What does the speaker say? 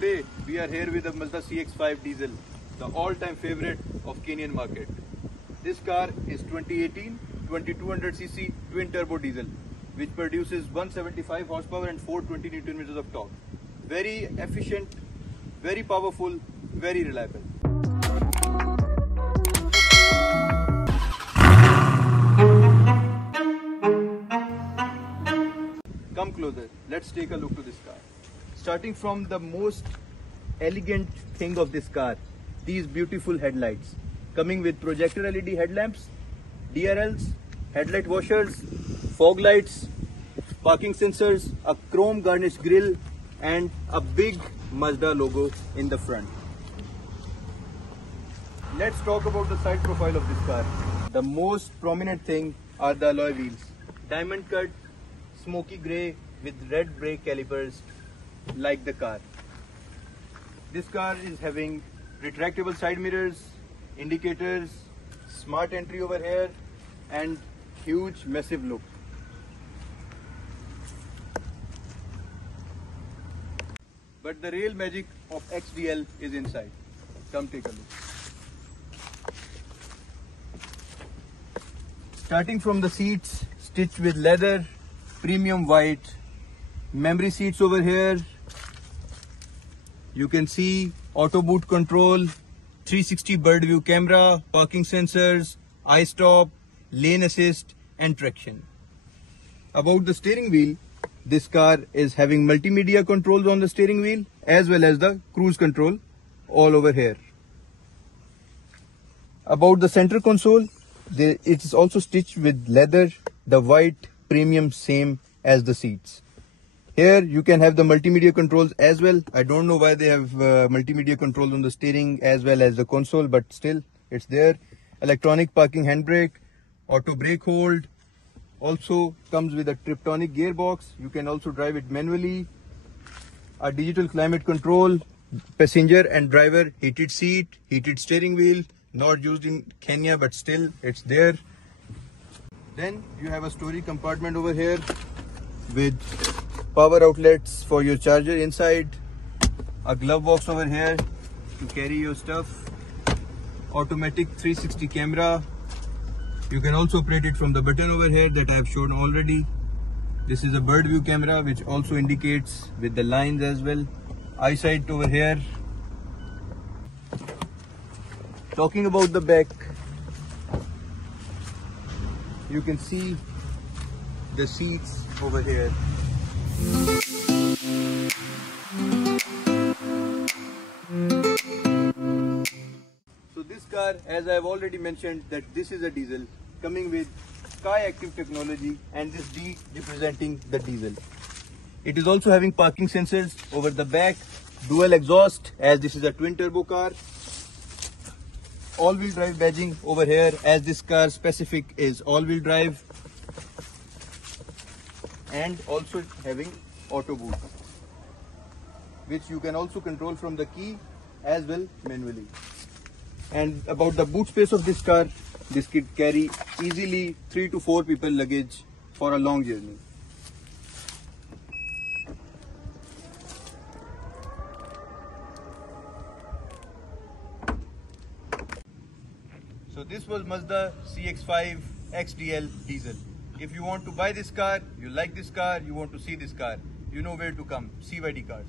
today we are here with the Mazda CX-5 diesel, the all-time favorite of Kenyan market. This car is 2018 2200cc twin turbo diesel which produces 175 horsepower and 420 Newton meters of torque. Very efficient, very powerful, very reliable. Come closer, let's take a look to this car. Starting from the most elegant thing of this car, these beautiful headlights, coming with projector LED headlamps, DRLs, headlight washers, fog lights, parking sensors, a chrome garnished grille and a big Mazda logo in the front. Let's talk about the side profile of this car. The most prominent thing are the alloy wheels. Diamond cut, smoky grey with red brake calipers like the car. This car is having retractable side mirrors, indicators, smart entry over here and huge massive look. But the real magic of XDL is inside. Come take a look. Starting from the seats, stitched with leather, premium white, memory seats over here. You can see auto boot control, 360 bird view camera, parking sensors, i-stop, lane assist and traction. About the steering wheel, this car is having multimedia controls on the steering wheel as well as the cruise control all over here. About the center console, it is also stitched with leather, the white premium same as the seats. Here you can have the multimedia controls as well. I don't know why they have multimedia controls on the steering as well as the console, but still it's there. Electronic parking handbrake, auto brake hold. Also comes with a Tiptronic gearbox. You can also drive it manually. A digital climate control, passenger and driver heated seat, heated steering wheel. Not used in Kenya, but still it's there. Then you have a storage compartment over here with power outlets for your charger inside, a glove box over here to carry your stuff, automatic 360 camera. You can also operate it from the button over here that I have shown already. This is a bird view camera which also indicates with the lines as well. Eyesight over here. Talking about the back, you can see the seats over here. So this car, as I have already mentioned, that this is a diesel coming with Sky Active technology and this D representing the diesel. It is also having parking sensors over the back, dual exhaust as this is a twin turbo car. All-wheel drive badging over here as this car specific is all-wheel drive, and also having auto boot which you can also control from the key as well manually. And about the boot space of this car, this could carry easily 3 to 4 people luggage for a long journey. So this was Mazda CX-5 XDL diesel. If you want to buy this car, you like this car, you want to see this car, you know where to come. CYD Cars.